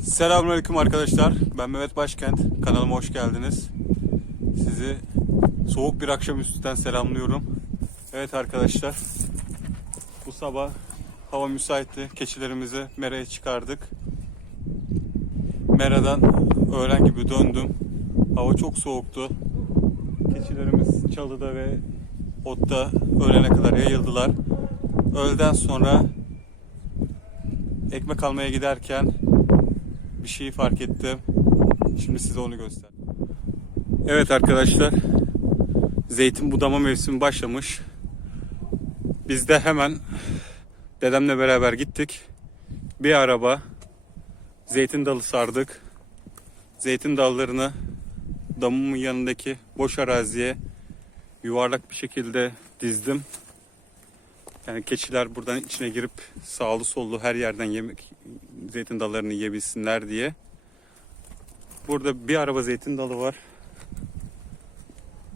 Selamünaleyküm arkadaşlar. Ben Mehmet Başkent. Kanalıma hoş geldiniz. Sizi soğuk bir akşamüstüden selamlıyorum. Evet arkadaşlar. Bu sabah hava müsaitti. Keçilerimizi meraya çıkardık. Mera'dan öğlen gibi döndüm. Hava çok soğuktu. Keçilerimiz çalıda ve otta öğlene kadar yayıldılar. Öğleden sonra ekmek almaya giderken bir şeyi fark ettim. Şimdi size onu göster. Evet arkadaşlar. Zeytin budama mevsimi başlamış. Biz de hemen dedemle beraber gittik. Bir araba zeytin dalı sardık. Zeytin dallarını damımın yanındaki boş araziye yuvarlak bir şekilde dizdim. Yani keçiler buradan içine girip sağlı sollu her yerden yemek zeytin dallarını yiyebilsinler diye. Burada bir araba zeytin dalı var.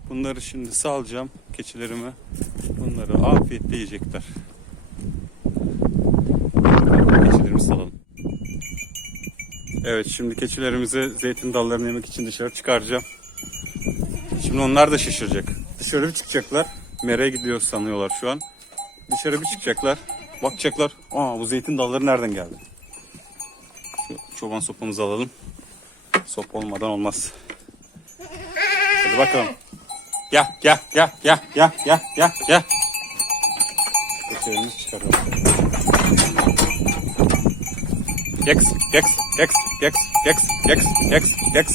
Bunları şimdi salacağım keçilerime. Bunları afiyetle yiyecekler. Keçilerimizi salalım. Evet şimdi keçilerimizi zeytin dallarını yemek için dışarı çıkaracağım. Şimdi onlar da şaşıracak. Dışarı çıkacaklar. Mera'ya gidiyor sanıyorlar şu an. Dışarı bir çıkacaklar. Bakacaklar. Aa bu zeytin dalları nereden geldi? Şu çoban sopamızı alalım. Sop olmadan olmaz. Hadi bakalım. Gel gel gel gel gel gel gel gel. Keçilerimizi çıkaralım. Gex, gex, gex, gex, gex, gex, gex, gex.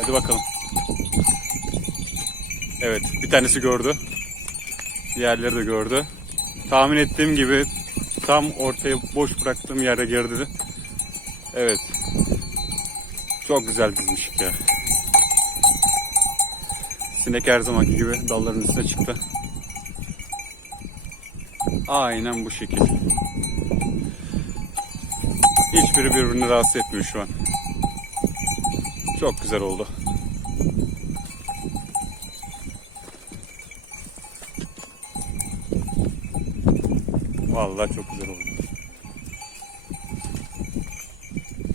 Hadi bakalım. Evet, bir tanesi gördü. Diğerleri de gördü. Tahmin ettiğim gibi tam ortaya boş bıraktığım yerde girdi. Evet. Çok güzel dizmişik ya. Sinek her zamanki gibi dalların üstüne çıktı. Aynen bu şekil. Hiçbiri birbirini rahatsız etmiyor şu an. Çok güzel oldu. Vallahi çok güzel oldu.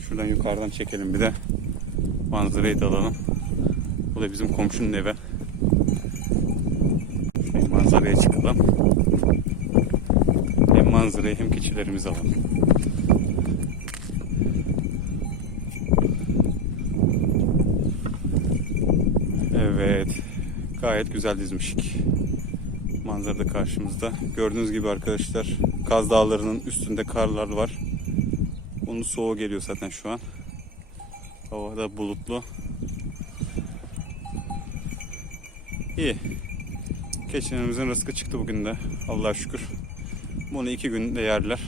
Şuradan yukarıdan çekelim bir de. Manzarayı da alalım. Bu da bizim komşunun evi. Şöyle manzaraya çıkalım. Hem manzarayı hem keçilerimizi alalım. Evet. Gayet güzel dizmişik. Manzara da karşımızda. Gördüğünüz gibi arkadaşlar Kaz Dağları'nın üstünde karlar var. Onun soğuğu geliyor zaten şu an. Hava da bulutlu. İyi. Keçilerimizin rızkı çıktı bugün de. Allah'a şükür. Bunu iki günde yerler.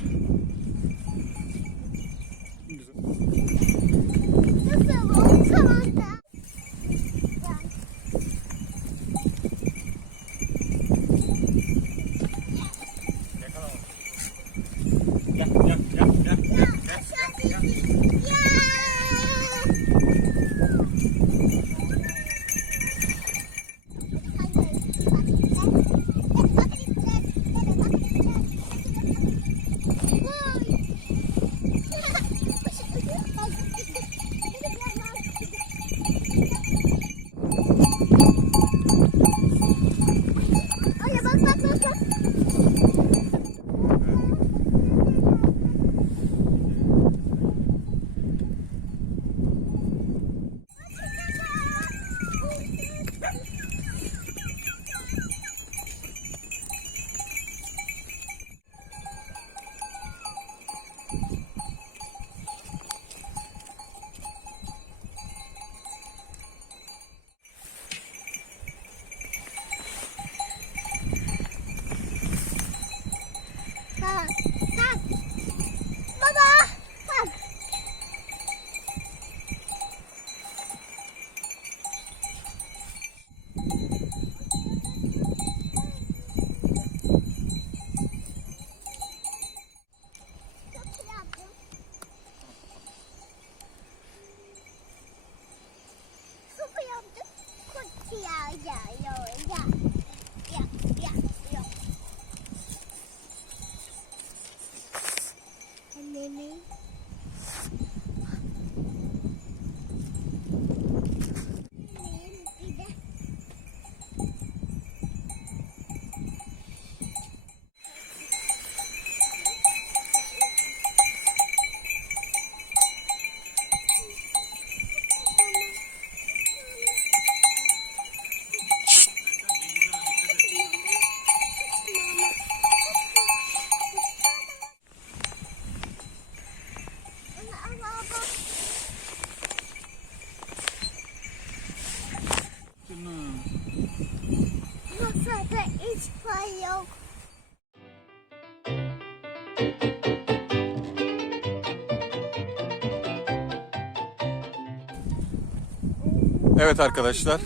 Evet arkadaşlar.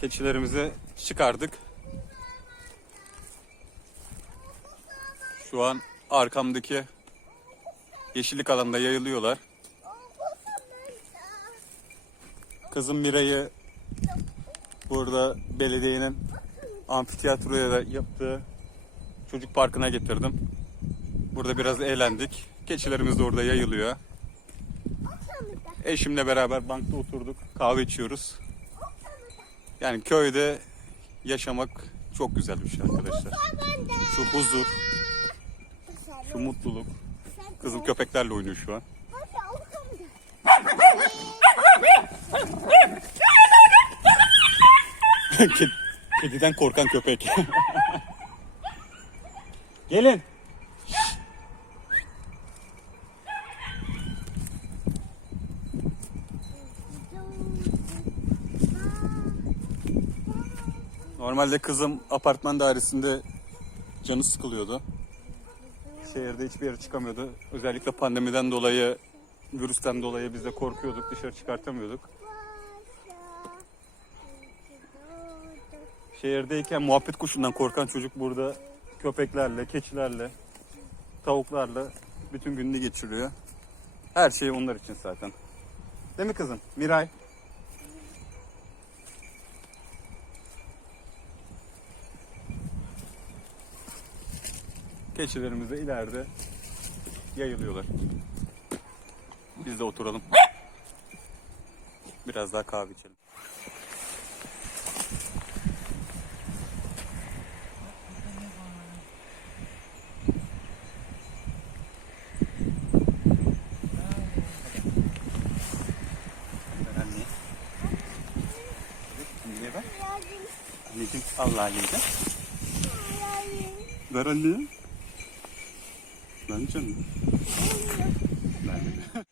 Keçilerimizi çıkardık. Şu an arkamdaki yeşillik alanda yayılıyorlar. Kızım Mira'yı burada belediyenin amfiteyatroya da yaptığı çocuk parkına getirdim. Burada biraz eğlendik. Keçilerimiz de orada yayılıyor. Eşimle beraber bankta oturduk. Kahve içiyoruz. Yani köyde yaşamak çok güzel bir şey arkadaşlar. Şu huzur, şu mutluluk. Kızım köpeklerle oynuyor şu an. Ked- Kediden korkan köpek. Gelin. Normalde kızım apartman dairesinde canı sıkılıyordu. Şehirde hiçbir yere çıkamıyordu. Özellikle pandemiden dolayı, virüsten dolayı biz de korkuyorduk, dışarı çıkartamıyorduk. Şehirdeyken muhabbet kuşundan korkan çocuk burada köpeklerle, keçilerle, tavuklarla bütün gününü geçiriyor. Her şey onlar için zaten. Değil mi kızım? Miray. Keçilerimiz de ileride yayılıyorlar. Biz de oturalım. Biraz daha kahve içelim. Anneciğim Allah anneciğim. Ver anneye. 能挣。来。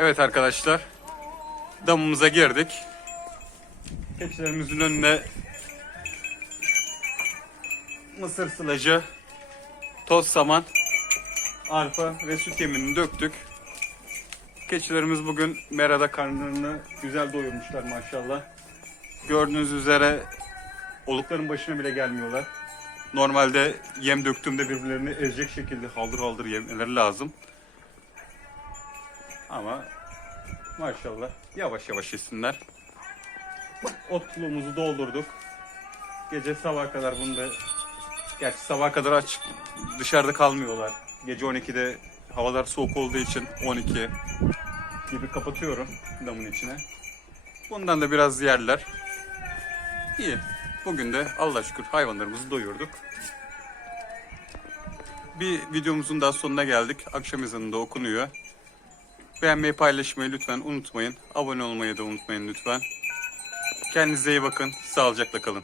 Evet arkadaşlar. Damımıza girdik. Keçilerimizin önüne mısır sılacı, toz saman, arpa ve süt yeminini döktük. Keçilerimiz bugün merada karnlarını güzel doyurmuşlar maşallah. Gördüğünüz üzere olukların başına bile gelmiyorlar. Normalde yem döktüğümde birbirlerini ezecek şekilde haldır haldır yemeleri lazım. Ama maşallah yavaş yavaş yesinler. Otluğumuzu doldurduk. Gece sabaha kadar bunu gerçi sabaha kadar aç dışarıda kalmıyorlar. Gece 12'de havalar soğuk olduğu için 12 gibi kapatıyorum damın içine. Bundan da biraz yerler. İyi. Bugün de Allah şükür hayvanlarımızı doyurduk. Bir videomuzun daha sonuna geldik. Akşam ezanında okunuyor. Beğenmeyi, paylaşmayı lütfen unutmayın. Abone olmayı da unutmayın lütfen. Kendinize iyi bakın. Sağlıcakla kalın.